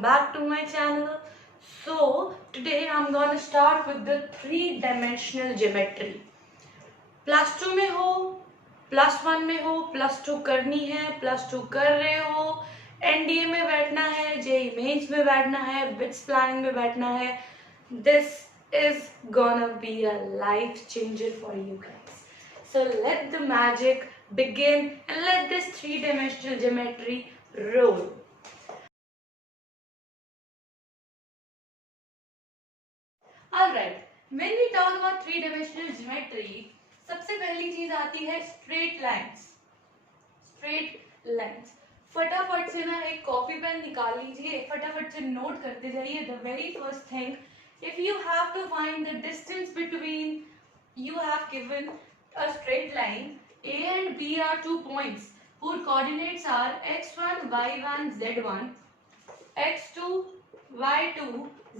welcome back to my channel. So today I'm gonna start with the three-dimensional geometry. Plus two में हो, plus one में हो, plus two करनी है, plus two कर रहे हो, एनडीए में बैठना है, जेईई मेंस में बैठना है, बिट्स प्लानिंग में बैठना है. This is gonna be a life changer for you guys. So let the magic begin and let this three-dimensional geometry roll. Alright, when we talk about three-dimensional geometry, सबसे पहली चीज आती है स्ट्रेट लाइंस. स्ट्रेट लाइंस फटाफट से ना एक copy pen निकाल लीजिए, फटाफट से नोट करते जाइए. The very first thing, if you have to find the distance between, you have given a straight line. A and B are 2 points whose coordinates are x1, y1, z1, x2, y2,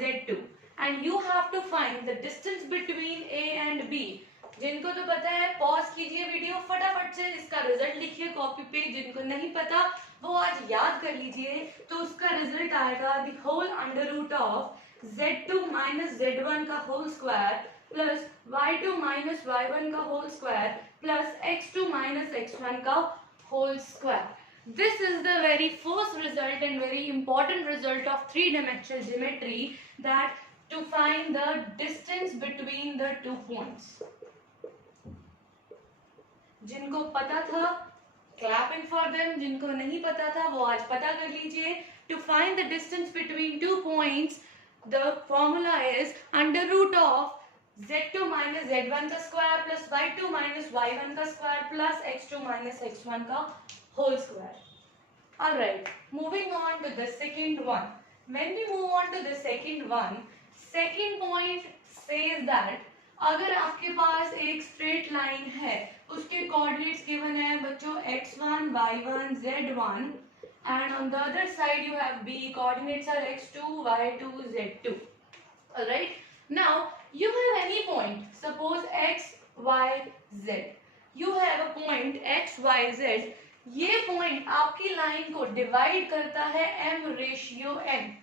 z2, and you have to find the distance between A and B. जिनको तो पता है pause कीजिए video, फटाफट से इसका result लिखिए copy पे. जिनको नहीं पता वो आज याद कर लीजिए. तो उसका रिजल्ट आएगा the whole under root of z2 minus z1 का whole square plus y2 minus y1 का whole square plus x2 minus x1 का whole square. This is the very first result and very important result of three-dimensional geometry, that to find the distance between the 2 points. जिनको पता था clapping for them, जिनको नहीं पता था वो आज पता कर लीजिए. To find the distance between 2 points, the formula is under root of z2 minus z1 का square plus y2 minus y1 का square plus x2 minus x1 का whole square. Alright, moving on to the second one. When we move on to the second one, second point says that अगर आपके पास एक straight line है, उसके coordinates given है बच्चों x1, y1, z1, and on the other side you have b, coordinates are x2, y2, z2. Alright, now you have any point, suppose x, y, z. You have a point x, y, z. ये point आपकी line को divide करता है m ratio n.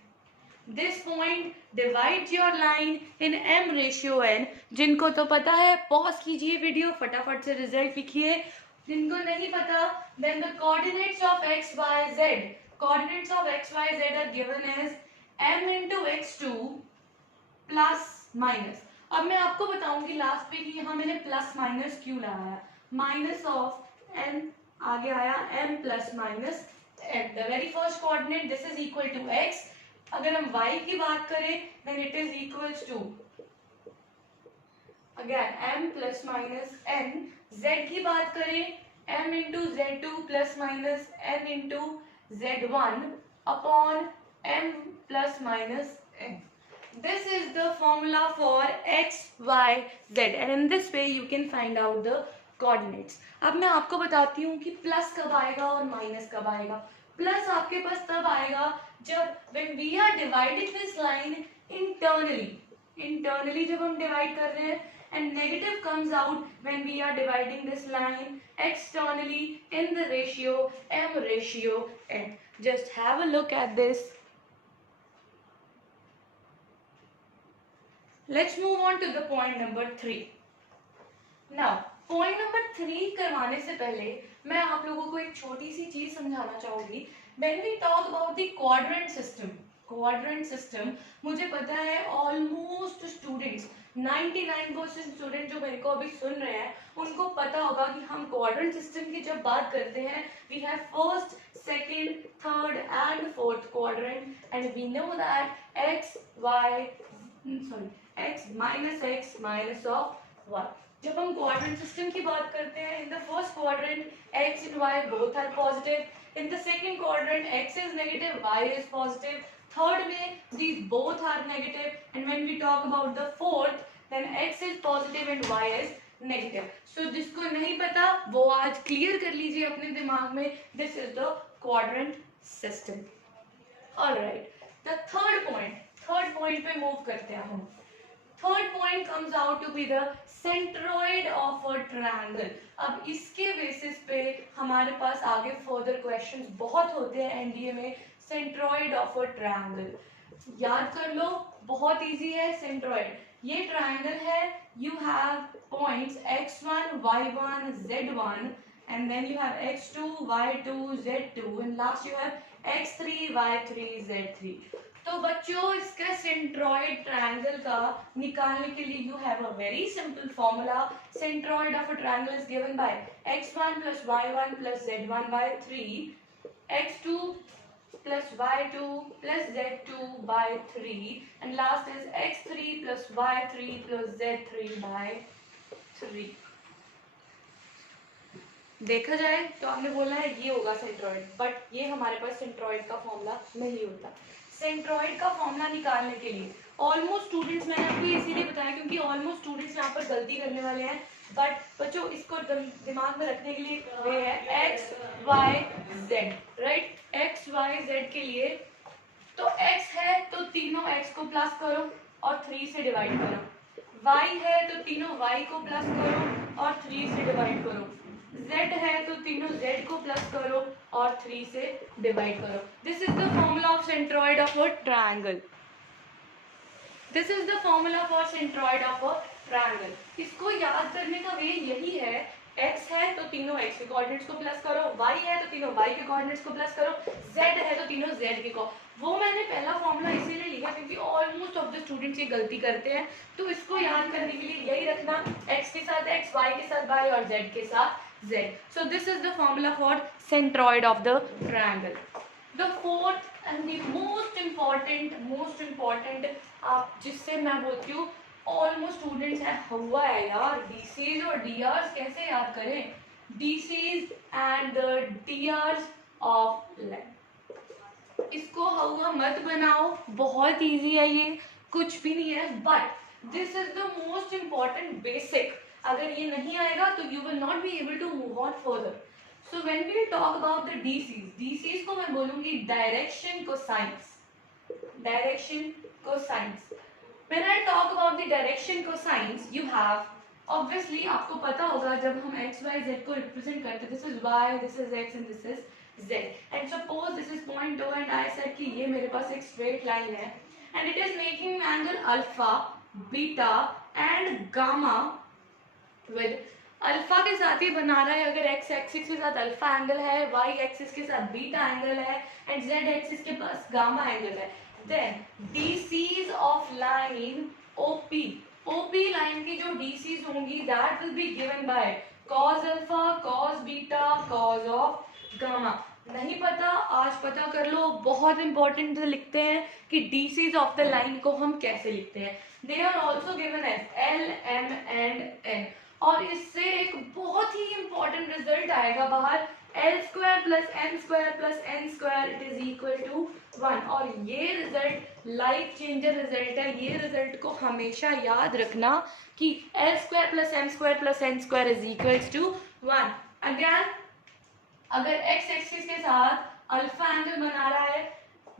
This point divides your line in m ratio n. जिनको तो पता है pause कीजिए वीडियो, फटाफट से रिजल्ट लिखिए. जिनको नहीं पता, then the coordinates of x, y, z, coordinates of x, y, z are given as m into x2 plus minus. अब मैं आपको बताऊंगी लास्ट पे कि यहाँ मैंने प्लस माइनस क्यों लगाया. माइनस ऑफ n आगे आया m plus minus n. The very first coordinate this is equal to x. अगर हम y की बात करें then it is equals to again m plus minus n. z की बात करें m into z2 plus minus n into z1 upon m plus minus n. This is the formula for x, y, z, and in this way you can find out the coordinates. अब मैं आपको बताती हूँ कि plus कब आएगा और minus कब आएगा. प्लस आपके पास तब आएगा जब when we are dividing this line internally जब हम डिवाइड कर रहे हैं, and negative comes out when we are dividing this line externally in the ratio m ratio n. Just have a look at this. Let's move on to the point number 3. Now point number 3 करवाने से पहले मैं आप लोगों को एक छोटी सी चीज समझाना चाहूंगी. When we talk about the quadrant system, मुझे पता है ऑलमोस्ट स्टूडेंट्स 99% स्टूडेंट जो मेरे को अभी सुन रहे हैं उनको पता होगा कि हम क्वाड्रेंट सिस्टम की जब बात करते हैं we have first, second, third and fourth quadrant, and we know that x minus of 1. जब हम क्वाड्रेंट सिस्टम की बात करते हैं, in the first quadrant x and y both are positive, in the second quadrant x is negative, y is positive, third में these both are negative, and when we talk about the fourth then x is positive and y is negative. So जिसको नहीं पता वो आज clear कर लीजिए अपने दिमाग में. This is the quadrant system. Alright, the third point पे मूव करते हैं हम. Third point comes out to be the centroid of a triangle. अब इसके बेसिस पे हमारे पास आगे फर्दर क्वेश्चंस बहुत होते हैं एनडीए में. Centroid of a triangle. याद कर लो, बहुत इजी है। सेंट्रॉइड, ये ट्रायंगल है, you have points x1 y1 z1 and then you have x2 y2 z2 and last you have x3 y3 z3। तो बच्चों इसका सेंट्रॉइड ट्रायंगल का निकालने के लिए you have a very simple formula. Centroid of a triangle is given by x1 plus y1 plus z1 by 3, x2 plus y2 plus z2 by 3 and last is x3 plus y3 plus z3 by 3। देखा जाए तो आपने बोला है ये होगा centroid, but ये हमारे पास सेंट्रॉइड का फॉर्मूला नहीं होता। सेंट्रॉइड का फॉर्मूला निकालने के लिए ऑलमोस्ट स्टूडेंट्स, मैंने आपको इसीलिए बताया क्योंकि ऑलमोस्ट स्टूडेंट्स यहाँ पर गलती करने वाले हैं, बट बच्चों इसको दिमाग में रखने के लिए वे है x y z, right. X y z के लिए तो x है तो तीनों x को प्लस करो और 3 से डिवाइड करो, y है तो तीनों y को प्लस करो और 3 से डिवाइड करो, z है तो तीनों z को प्लस करो और 3 से डिवाइड करो। This is the formula of centroid of a triangle. This is the formula for centroid of a triangle. इसको याद करने का वे यही है, x है तो तीनों x के कोऑर्डिनेट्स को प्लस करो, y है तो तीनों y के कोऑर्डिनेट्स को प्लस करो, z है तो तीनों z के वो मैंने पहला फॉर्मूला इसीलिए लिखा क्योंकि ऑलमोस्ट ऑफ द स्टूडेंट्स ये गलती करते हैं। तो इसको याद करने के लिए यही रखना, x के साथ x, y के साथ y और z के साथ z। So this is the formula for centroid of the triangle. The fourth and the most important आप जिससे मैं बोलती हूँ ऑलमोस्ट स्टूडेंट्स है हुआ है यार, DCs और DRs कैसे याद करें, DCs and the DRs of length। इसको हुआ मत बनाओ, बहुत इजी है, ये कुछ भी नहीं है, but this is the most important basic. अगर ये नहीं आएगा तो you will not be able to move on further. So when we talk about the DCs को मैं बोलूंगी direction cosines, direction cosines. When I talk about the direction cosines you have obviously, आपको पता होगा जब हम x y z को represent करते हैं, this is y, this is x and this is z and suppose this is point O and I said कि ये मेरे पास एक straight line है and it is making angle alpha, beta and gamma with alpha के साथ ही बना रहा है, अगर x एक्सिस के साथ अल्फा एंगल है, y एक्सिस के साथ बीटा एंगल है एंड z एक्सिस के पास गामा एंगल है, then DCs of line OP line की जो DCs होंगी that will be given by cos alpha, cos beta, cos of gamma। नहीं पता आज पता कर लो, बहुत इंपॉर्टेंट लिखते हैं कि DCs ऑफ द लाइन को हम कैसे लिखते हैं। They are also given as L, M and N। और इससे एक बहुत ही इंपॉर्टेंट रिजल्ट आएगा बाहर, L square plus M square plus N square it is equal to 1। और ये रिजल्ट लाइफ चेंजर रिजल्ट है, ये रिजल्ट को हमेशा याद रखना कि L square plus M square plus N square is equal to 1। Again अगर x एक्सिस के साथ अल्फा एंगल बना रहा है,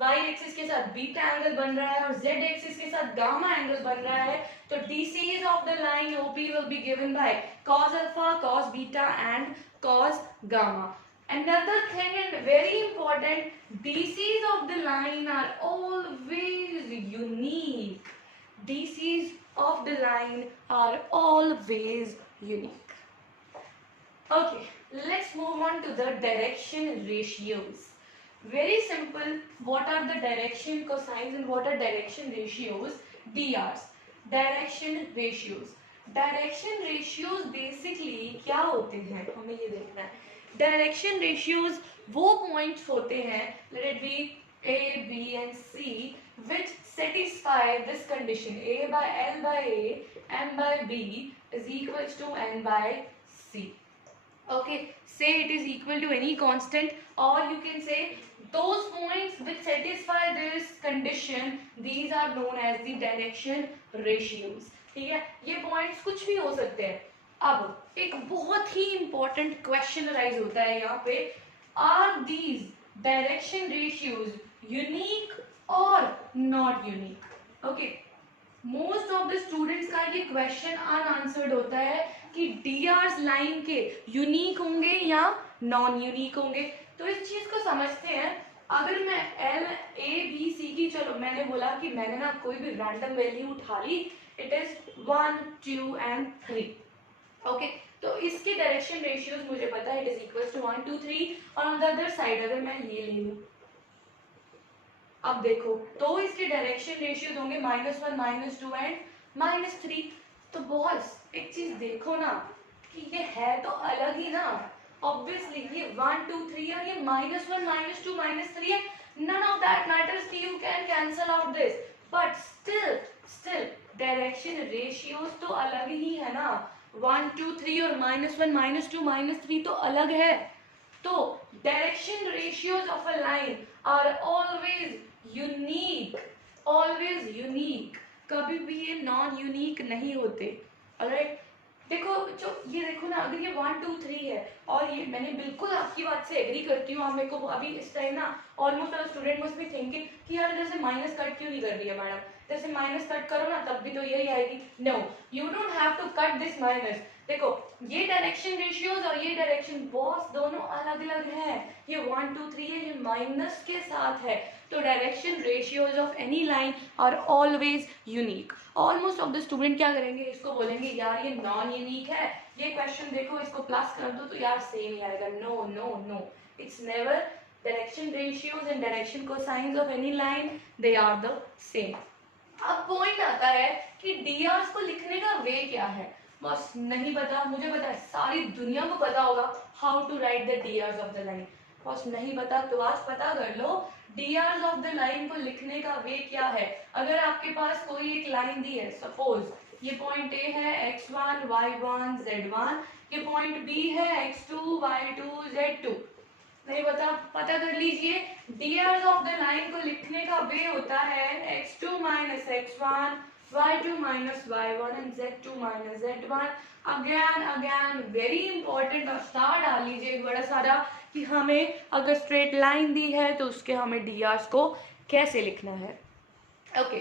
y एक्सिस के साथ बीटा एंगल बन रहा है और z एक्सिस के साथ गामा एंगल बन रहा है, तो DCs of the line OP will be given by cos alpha, cos beta and cos gamma। Another thing and very important, DCs of the line are always unique। DCs of the line are always unique। Okay, let's move on to the direction ratios। Very simple, what are the direction cosines and what are direction ratios? DRs, direction ratios। Direction ratios basically क्या होते हैं हमें ये देखना है। Direction ratios वो points होते हैं, let it be A, B and C which satisfy this condition, A by L by A, M by B is equals to N by C। Okay, say it is equal to any constant or you can say those points which satisfy this condition, these are known as the direction ratios। ठीक है, ये points कुछ भी हो सकते हैं। अब एक बहुत ही important question arise होता है यहाँ पे, are these direction ratios unique or not unique? Okay, most of the students का ये क्वेश्चन अनआंसर्ड होता है कि DRs लाइन के यूनिक होंगे या नॉन यूनिक होंगे। तो इस चीज को समझते हैं। अगर मैं L A B C की, चलो मैंने बोला कि मैंने ना कोई भी रैंडम वैल्यू उठा ली, इट इज 1 2 एंड 3, ओके। तो इसके डायरेक्शन रेशियोज मुझे पता है, इट इज इक्वल टू 1 2 3। और ऑन द अदर साइड अगर मैं ये ले लूं, अब देखो तो इसके डायरेक्शन रेशियोज होंगे -1 -2 एंड -3। तो बॉस एक चीज देखो ना कि ये है तो अलग ही ना, ऑब्वियसली ये 1 2 3 और ये -1 -2 -3 है, none of that matters कि you can cancel out this, but still direction ratios तो अलग ही है ना, 1 2 3 और -1 -2 -3 तो अलग है। तो direction ratios of a line are always unique, कभी भी ये नॉन यूनिक नहीं होते। ऑलराइट, देखो जो ये देखो ना, अगर ये 1 2 3 है और ये, मैंने बिल्कुल आपकी बात से एग्री करती हूँ, आप मेरे को अभी इस टाइम ना almost all student must be thinking कि यार जैसे माइनस कट क्यों नहीं कर रही है मैडम, जैसे माइनस कट करो ना तब भी तो यही आएगी। No, you don't have to cut this minus. देखो ये डायरेक्शन रेशियोज और ये डायरेक्शन बॉस दोनों अलग अलग हैं, ये 1 2 3 है, ये माइनस के साथ है। तो direction ratios of any line are always unique. Almost of the student क्या करेंगे, इसको बोलेंगे यार ये नॉन यूनिक है, ये क्वेश्चन देखो इसको प्लस कर दो तो यार सेम ही आएगा। No no no, it's never. Direction ratios and direction cosines of any line, they are the same. अब पॉइंट आता है कि डीआर को लिखने का वे क्या है। बस नहीं पता, मुझे पता है, सारी दुनिया को पता होगा how to write the DR of the line. बस नहीं पता तो आज पता कर लो, डीआर ऑफ द लाइन को लिखने का वे क्या है। अगर आपके पास कोई एक लाइन दी है, सपोज ये पॉइंट ए है x1 y1 z1, ये पॉइंट बी है x2 y2 z2, नहीं पता, पता कर लीजिए। डीआर ऑफ द लाइन को लिखने का वे होता है x2 x1 y2 y1 and z2 z1। Again very important, और स्टार डाल लीजिए एक बड़ा सारा कि हमें अगर स्ट्रेट लाइन दी है तो उसके हमें डीआर को कैसे लिखना है। Okay,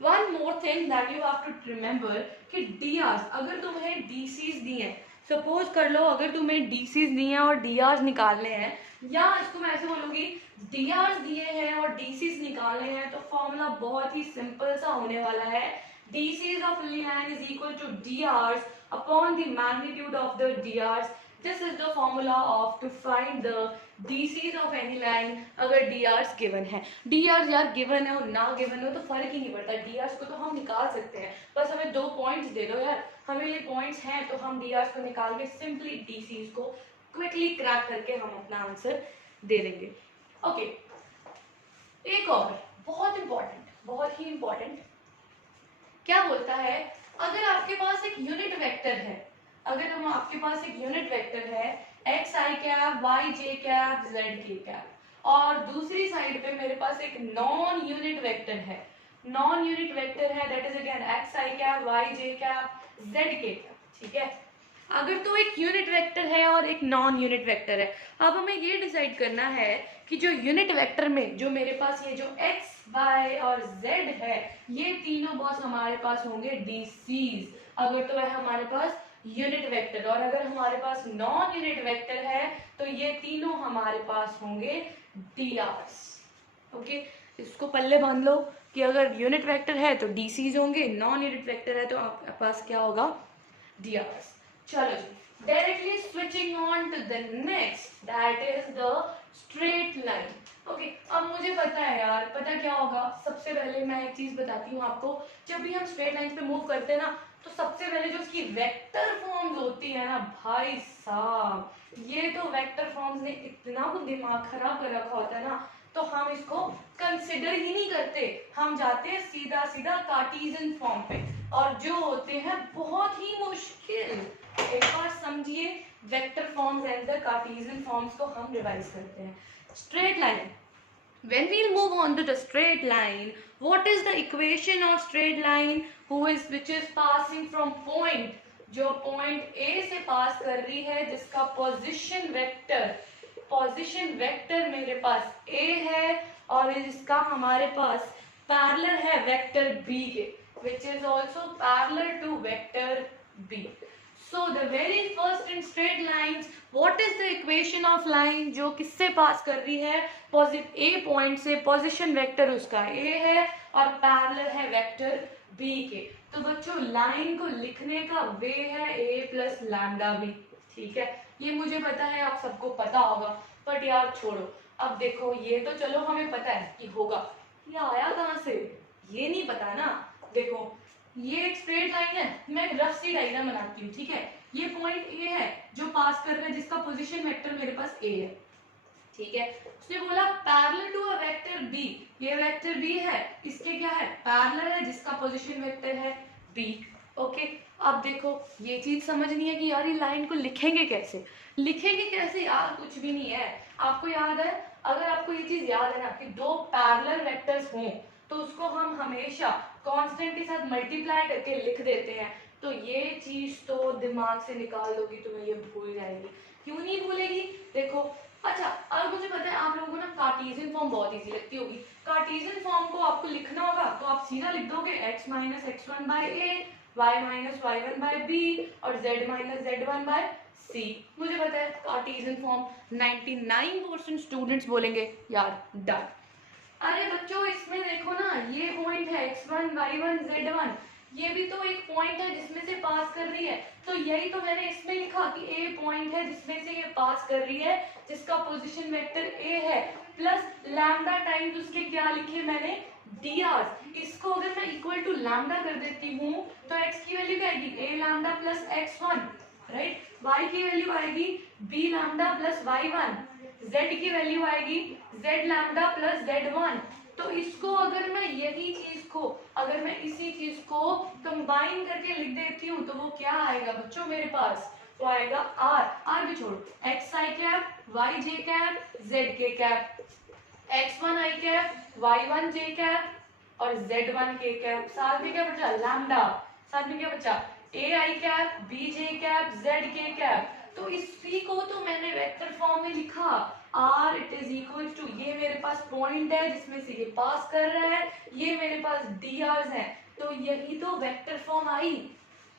one more thing that you have to remember कि डीआर, अगर तुम्हें डीसीज दी हैं, सपोज कर लो अगर तुम्हें डीसीज दी हैं और डीआर निकालने हैं, या इसको मैं ऐसे बोलूंगी डीआर दिए हैं और डीसीज निकालने हैं, तो फॉर्मूला बहुत ही सिंपल सा होने वाला है। DCs of line is equal to DR upon the magnitude of the DR. This is the formula of to find the DCs of any line अगर DRs given है। DRs यार given है और ना given हो तो फर्क ही नहीं पड़ता, DRs को तो हम निकाल सकते हैं, बस हमें 2 पॉइंट्स दे दो यार, हमें ये पॉइंट्स हैं तो हम DRs को निकाल के सिंपली DCs को क्विकली क्रैक करके हम अपना आंसर दे देंगे। ओके, एक और बहुत ही इंपॉर्टेंट क्या बोलता है, अगर आपके पास एक यूनिट वेक्टर है, अगर हम आपके पास एक यूनिट वेक्टर है x i cap y j cap z k cap, और दूसरी साइड पे मेरे पास एक नॉन यूनिट वेक्टर है, that is again x i cap y j cap z k cap, ठीक है। अगर तो एक यूनिट वेक्टर है और एक नॉन यूनिट वेक्टर है, अब हमें ये डिसाइड करना है कि जो यूनिट वेक्टर में जो मेरे पास ये जो एक्स वाई और जेड है, ये तीनों बॉस हमारे पास होंगे डीसीज, अगर तो है हमारे पास यूनिट वेक्टर, और अगर हमारे पास नॉन यूनिट वेक्टर है तो ये तीनों हमारे पास होंगे डीआर्स। ओके, इसको पल्ले बांध लो कि अगर यूनिट वेक्टर है तो डीसीज होंगे, नॉन यूनिट वेक्टर है तो आपके पास क्या होगा, डीआर्स। चलो जी, directly switching on to the next, that is the straight line. Okay, अब मुझे पता है यार, पता क्या होगा, सबसे पहले मैं एक चीज बताती हूँ आपको, जब भी हम स्ट्रेट लाइन पे मूव करते हैं ना, तो सबसे पहले जो उसकी वेक्टर फॉर्म्स होती है ना, भाई साहब ये तो वेक्टर फॉर्म्स ने इतना कुछ दिमाग खराब कर रखा होता है ना, तो हम इसको कंसिडर ही नहीं करते, हम जाते हैं सीधा सीधा कार्टेशियन फॉर्म पे, और जो होते हैं बहुत ही मुश्किल। एक बार समझिए vector forms and the Cartesian forms को हम रिवाइज करते हैं। Straight line, when we'll move on to the straight line, what is the equation of straight line which is passing from point, जो point A से पास कर रही है, जिसका पोजीशन वेक्टर मेरे पास A है और जिसका हमारे पास पैरेलल है वेक्टर B के, which is also parallel to vector B. So the very first in straight lines, what is the equation of line जो किससे पास कर रही है? A पॉइंट से पोजीशन वेक्टर उसका A है और पैरेलल है वेक्टर B के। तो बच्चों लाइन को लिखने का वे है A प्लस लैम्डा B, ठीक है। ये मुझे पता है, आप सबको पता होगा, बट यार छोड़ो। अब देखो ये तो चलो हमें पता है कि होगा, ये आया कहाँ से ये नहीं पता ना। देखो ये एक स्ट्रेट लाइन है, मैं एक रफ सी डायग्राम बनाती हूँ, ठीक है। ये पॉइंट ए है जो पास कर रहा है, जिसका पोजीशन वेक्टर मेरे पास ए है, ठीक है। उसने बोला parallel to a vector b, ये वेक्टर बी है, इसके क्या है पैरेलल है, जिसका पोजीशन वेक्टर है बी। ओके, अब देखो ये चीज समझनी है कि यार ये लाइन को लिखेंगे कैसे। लिखेंगे कैसे यार, कुछ भी नहीं है। आपको याद है, अगर आपको ये चीज याद है ना कि दो पैरेलल वेक्टर्स हों तो उसको हम हमेशा कांस्टेंट के साथ मल्टीप्लाई करके लिख देते हैं। तो ये चीज तो दिमाग से निकाल दोगी, तुम्हें ये भूल जाएगी। क्यों नहीं भूलेगी? देखो अच्छा, अब मुझे पता है आप लोगों को ना कार्टेशियन फॉर्म बहुत इजी लगती होगी। कार्टेशियन फॉर्म को आपको लिखना होगा तो आप सीधा लिख दोगे x minus x1 by a, y minus y1 by b और z minus z1 by c। मुझे पता है कार्टेशियन फॉर्म 99% स्टूडेंट्स बोलेंगे यार डन। अरे बच्चों इसमें देखो ना, ये पॉइंट है x1 y1 z1, ये भी तो एक पॉइंट है जिसमें से पास कर रही है। तो यही तो मैंने इसमें लिखा कि ए पॉइंट है जिसमें से ये पास कर रही है, जिसका पोजीशन वेक्टर ए है, प्लस लैम्डा टाइम्स उसके क्या लिखे मैंने dr। इसको अगर मैं इक्वल टू लैम्डा कर देती हूँ तो x की वैल्यू क्या आएगी a lambda plus x1, right. y की वैल्यू आएगी b lambda plus y1, z की वैल्यू आएगी z लैम्डा प्लस z1। तो इसको अगर मैं यही चीज को, अगर मैं इसी चीज को कंबाइन करके लिख देती हूँ तो वो क्या आएगा बच्चों मेरे पास? वो आएगा r भी छोड़ो, x i cap y j cap z k cap, x1 i cap y1 j cap और z1 k कैप। साथ में क्या बचा? लैम्डा। साथ में क्या बचा? a i cap b j cap z k cap. तो इसी को तो मैंने वेक्टर फॉर्म में लिखा, r it is equal to, ये मेरे पास पॉइंट है जिसमें से ये पास कर रहा है, ये मेरे पास dr है, तो यही तो वेक्टर फॉर्म आई।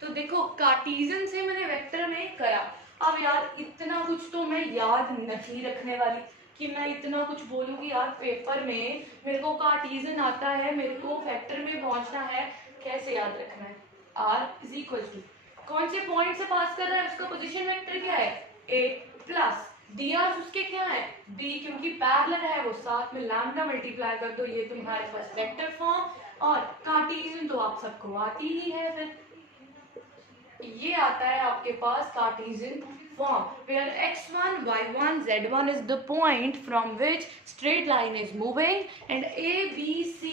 तो देखो कार्टेशियन से मैंने वेक्टर में करा। अब यार इतना कुछ तो मैं याद नहीं रखने वाली कि मैं इतना कुछ बोलूंगी यार पेपर में, मेरे को कार्टेशियन आता है, मेरे को वेक्टर में पहुंचना है, कैसे याद रखना है? r इज इक्वल टू कौन से पॉइंट से पास कर रहा है, उसका पोजीशन वेक्टर क्या है a, प्लस dr उसके क्या है b, क्योंकि पैरेलल है वो, साथ में लैम्डा मल्टीप्लाई कर दो, ये तुम्हारे पास वेक्टर फॉर्म। और कार्टेशियन तो आप सबको आती ही है, फिर ये आता है आपके पास Cartesian form where x1 y1 z1 is the point from which straight line is moving and a b c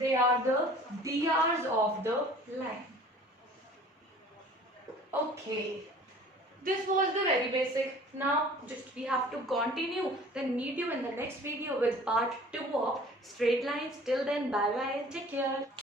they are the drs of the line. Okay, this was the very basic. Now just we have to continue, then meet you in the next video with part 2 of straight lines. Till then, bye bye, take care.